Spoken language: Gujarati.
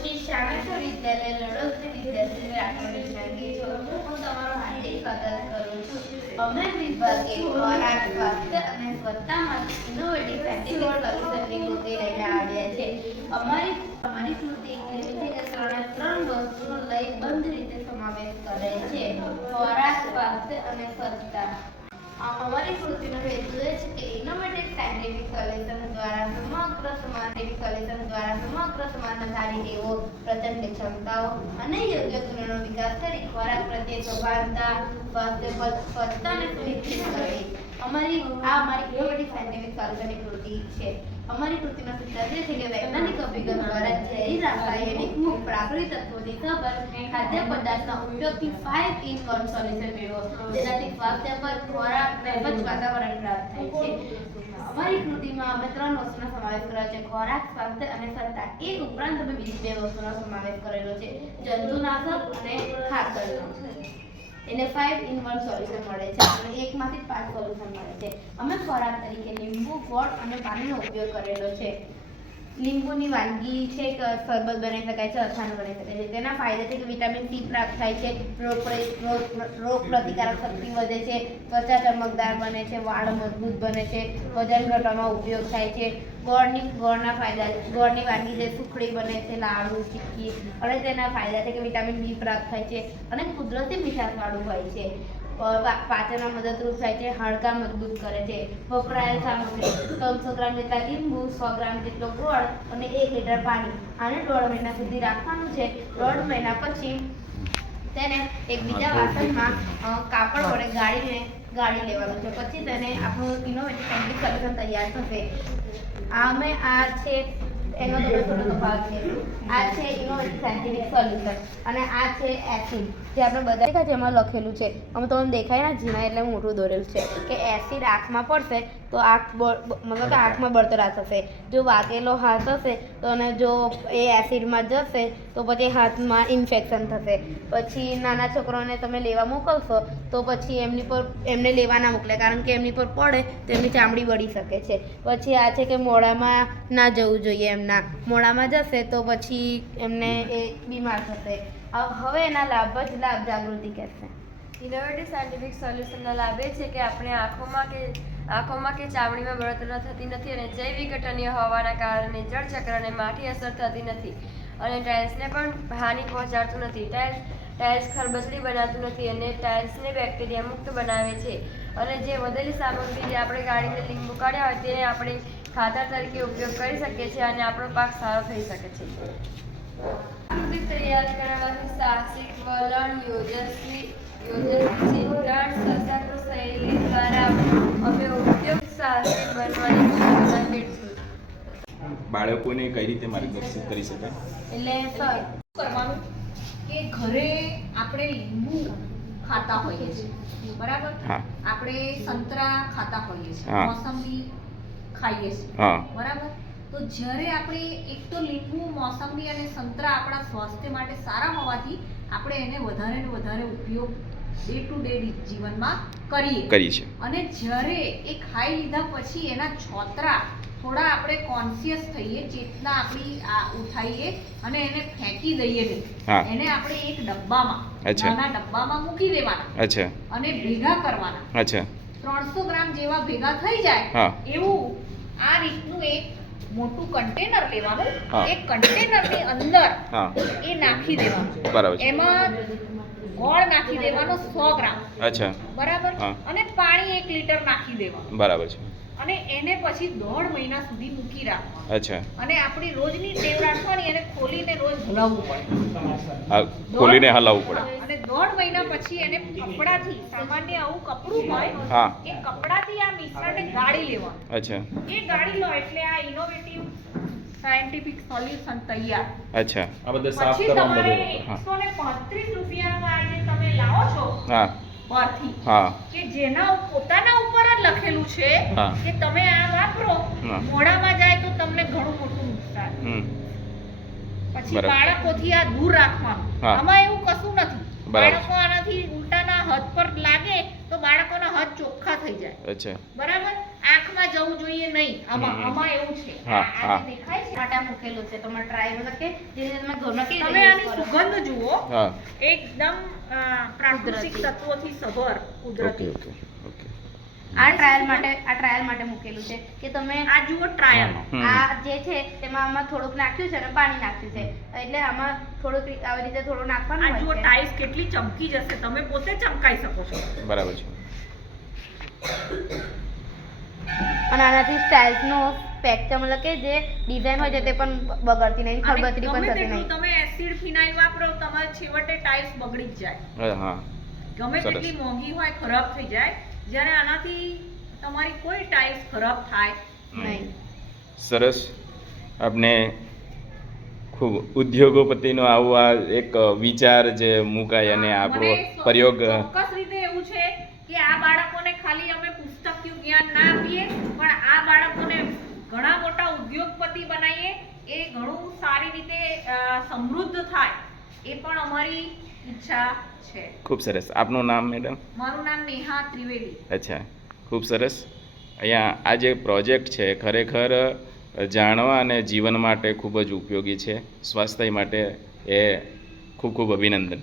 કોશિશ શાળા વિદ્યાલય લડોદરી વિદ્યાર્થી રાઠોડ વિદ્યાર્થી છો હું તમારો હાર્દિક સ્વાગત કરું છું. અમે વિભાગે ખોરાક સ્વાસ્થ્ય અને સ્વચ્છતામાં ઇનોવેટિવ સાયન્ટિફિક સોલ્યુશનની કૃતિ લઈને આવ્યા છે. અમારી કૃતિ એવી છે કે ત્રણ વસ્તુનો લયબંધ રીતે સમાવેશ કરે છે: ખોરાક, સ્વાસ્થ્ય અને સ્વચ્છતા. અમારી કૃતિનો હેતુ એ છે કે ઇનોવેટિવ સાયન્ટિફિક સોલ્યુશન દ્વારા સમગ્ર સમાજમાં સારી ટેવો, પ્રચંડ ક્ષમતાઓ અને યોગ્ય ગુણોનો વિકાસ કરી ખોરાક પ્રત્યે સભાનતા, સ્વચ્છતા અને સુનિશ્ચિત કરવી. અમારી ઇનોવેટિવ સાયન્ટિફિક સોલ્યુશનની કૃતિ છે. અમારી કૃતિનો સિદ્ધાંત એ છે કે વૈજ્ઞાનિક અભિગમ દ્વારા ઝેરી રાસાયણિક મુક્ત પ્રાકૃતિક તત્વોથી સબર ખાદ્ય પદાર્થના ઉપયોગથી 5-in-1 સોલ્યુશન મેળવો, જેનાથી સ્વાસ્થ્ય પર ખોરાક તેમજ વાતાવરણ પ્રાપ્ત થાય છે. અમારી કૃતિમાં અમે 3 વસ્તુનો સમાવેશ કર્યો છે: ખોરાક, સ્વાસ્થ્ય અને સ્વચ્છતા. એ ઉપરાંત અમે બીજી 2 વસ્તુનો સમાવેશ કરેલો છે: જંતુનાશક અને ખાતરનો. એને 5-in-1 સોલ્યુશન મળે છે અને એકમાંથી 5 સોલ્યુશન મળે છે. અમે ખોરાક તરીકે લીંબુ, ગોળ અને પાણીનો ઉપયોગ કરેલો છે. લીંબુની વાનગી છે કે શરબત બનાવી શકાય છે, અથાણું બનાવી શકાય છે. તેના ફાયદા છે કે વિટામિન સી પ્રાપ્ત થાય છે, રોગ પ્રતિકારક શક્તિ વધે છે, ત્વચા ચમકદાર બને છે, વાળ મજબૂત બને છે, વજન ઘટાડવામાં ઉપયોગ થાય છે. ગોળના ફાયદા: ગોળની વાનગી જે સુખડી બને છે, લાડુ, ચીક્કી, અને તેના ફાયદા છે કે વિટામિન બી પ્રાપ્ત થાય છે અને કુદરતી મીઠાશવાળું હોય છે. પાચનમાં મદદરૂપ થાય છે, હાડકાં મજબૂત કરે છે. વપરાયેલ સામગ્રી: 300 ગ્રામ જેટલા લીંબુ, 100 ગ્રામ જેટલો ગોળ અને 1 લીટર પાણી. આને 1.5 મહિના સુધી રાખવાનું છે. 1.5 મહિના પછી તેને એક બીજા વાસણમાં કાપડ વડે ગાળી લેવાનું છે. પછી તેને આપણું ઇનોવેટિવ સાયન્ટિફિક સોલ્યુશન તૈયાર થશે. આ છે એનો થોડો તફાવત છે. આ છે ઇનોવેટિવ સાયન્ટિફિક સોલ્યુશન અને આ છે એસિડ, જે આપણે બધા જેમાં લખેલું છે. અમે તમને દેખાય ને ઝીણા એટલે મોટું દોરેલું છે કે એસિડ આંખમાં પડશે તો મતલબ કે આંખમાં બળતરા થશે. જો વાગેલો હાથ હશે તો અને જો એ એસિડમાં જશે તો પછી હાથમાં ઇન્ફેક્શન થશે. પછી નાના છોકરાઓને તમે લેવા મોકલશો તો પછી એમને લેવા ના મોકલે, કારણ કે એમની પર પડે તો એમની ચામડી બળી શકે છે. પછી આ છે કે મોઢામાં ના જવું જોઈએ, એમના મોઢામાં જશે તો પછી એમને એ બીમાર થશે. હવે એના લાભ જાગૃતિ કહેશે. ઇનોવેટિવ સાયન્ટિફિક સોલ્યુશનના લાભ એ છે કે આપણે આંખોમાં કે ચામડીમાં બળતરા થતી નથી અને જૈવિક અટન્ય હોવાના કારણે જળચક્રને માઠી અસર થતી નથી અને ટાઇલ્સને પણ હાનિ પહોંચાડતું નથી. ટાઇલ્સ ખરબચડી બનાવતું નથી અને ટાઇલ્સને બેક્ટેરિયા મુક્ત બનાવે છે. અને જે વધેલી સામગ્રી જે આપણે ગાળીને લીંબુ કાઢ્યા હોય તેને આપણે ખાતર તરીકે ઉપયોગ કરી શકીએ છીએ અને આપણો પાક સારો થઈ શકે છે. તૈયાર કરવાથી સાહસિક વલણ, યોજસ્વી ચિંતન, સશક્ત શૈલી દ્વારા અમે ઉદ્યોગ સાહસિક બનવાની પ્રેરણા મેળવીશું. બાળકોને કઈ રીતે માર્ગદર્શિત કરી શકાય? એટલે શું કરવાનું કે ઘરે આપણે લીંબુ ખાતા હોઈએ છીએ, બરાબર? આપણે સંતરા ખાતા હોઈએ છીએ, મોસંબી ખાઈએ છીએ, બરાબર? તો જ્યારે આપણે એક તો લીંબુ, મોસંબી અને સંતરા આપણા સ્વાસ્થ્ય માટે સારા હોવાથી આપણે એને વધારે ને વધારે ઉપયોગ ડે ટુ ડે જીવનમાં કરીએ છે. અને જ્યારે એ ખાઈ લીધા પછી એના છોતરા થોડા આપણે કોન્શિયસ થઈએ, ચેતના આપણી ઉઠાઈએ અને એને ફેંકી દઈએ નહીં. એને આપણે એક ડબ્બામાં, નાના ડબ્બામાં મૂકી દેવાના અને ભેગા કરવાના. 300 ગ્રામ જેવા ભેગા થઈ જાય એવું આ રીતનું એક મોટું કન્ટેનર લેવાનું. એ કન્ટેનરની અંદર એ નાખી દેવાનું. એમાં ગોળ નાખી દેવાનો 100 ગ્રામ, બરાબર? અને પાણી 1 લીટર નાખી દેવાનું, બરાબર છે? અને એને પછી 1.5 મહિના સુધી મૂકી રાખવાનું. અને આપણી રોજની ટેવ રાખવાની, એને ખોલીને રોજ હલાવવું પડે. અને 1.5 મહિના પછી એને કપડાથી, સામાન્ય આવું કપડું હોય એ કપડાથી આ મિશ્રણને ગાળી લેવાનું. એ ગાળી લો એટલે આ ઇનોવેટિવ સાયન્ટિફિક સોલ્યુશન તૈયાર. આ બધા સાફ પછી કરવા તમારે મળે. 135 રૂપિયાનું આ જે તમે લાવો છો પરથી, કે જેના પોતાના ઉપર જ લખેલું છે કે તમે આ વાપરો, મોઢામાં જાય તો તમને ઘણું મોટું નુકસાન. પછી બાળકોથી આ દૂર રાખવાનું. આમાં એવું કશું નથી. બાળકો આનાથી ઉલટાના હાથ પર લાગે તો બાળકોના હાથ ચોખ્ખા થઈ જાય, બરાબર? આંખમાં જવું જોઈએ નહીં. આમાં એવું છે. હા આ હા જે દેખાય છે માટે આ મૂકેલું છે તમે ટ્રાય મતલબ કે જે રીતે તમે ઘરમાં કેવી તમે રીતે આની use કરો. સુગંધ જુઓ, હા એકદમ પ્રાકૃતિક કુદરતી. તત્વોથી સભર, ઓકે કુદરતી. ઓકે ઓકે આ ટ્રાયલ માટે મૂકેલું છે કે તમે આ જુઓ ટ્રાયલ. આ જે છે તેમાં આમાં થોડુંક નાખ્યું છે અને પાણી નાખ્યું છે એટલે આમાં થોડુંક આવી રીતે થોડું નાખવાનું આ જુઓ હોય છે ટાઇલ્સ કેટલી ચમકી જશે, તમે પોતે ચમકાઈ શકો છો. બરાબર છે. અને આનાથી સ્ટાઇલ્સનો સ્પેક્ટ્રમ મતલબ કે જે ડિઝાઇન હોય છે તે પણ બગડતી નહીં, અને ખરબચડી ગમે પણ થતી તેટલું નહીં. તમે એસિડ ફિનાઇલ વાપરો, તમારે છેવટે ટાઇલ્સ બગડી જ જાય. હા ગમે સરસ. તેટલી મોંઘી હોય, ખરાબ થઈ જાય. જ્યારે આનાથી તમારી કોઈ ટાઇલ્સ ખરાબ થાય નહીં. સરસ. આપણે ખૂબ ઉદ્યોગપતિનો આવો આ એક વિચાર જે મુકાય અને આપણો મને પ્રયોગ ચોક્કસ રીતે એવું છે કે આ બાળકોને ખાલી અમે પુસ્તકીય જ્ઞાન ના આપીએ, પણ આ બાળકોને ઘણા મોટા ઉદ્યોગપતિ બનાવીએ, એ ઘણું સારી રીતે સમૃદ્ધ થાય, એ પણ અમારી ઈચ્છા છે. ખૂબ સરસ. આપનું નામ મેડમ? મારું નામ નેહા ત્રિવેદી. અચ્છા, ખૂબ સરસ. અહીંયા આ જે પ્રોજેક્ટ છે ખરેખર જાણવા અને જીવન માટે ખૂબ જ ઉપયોગી છે. સ્વાસ્થ્ય માટે એ ખૂબ ખૂબ અભિનંદન.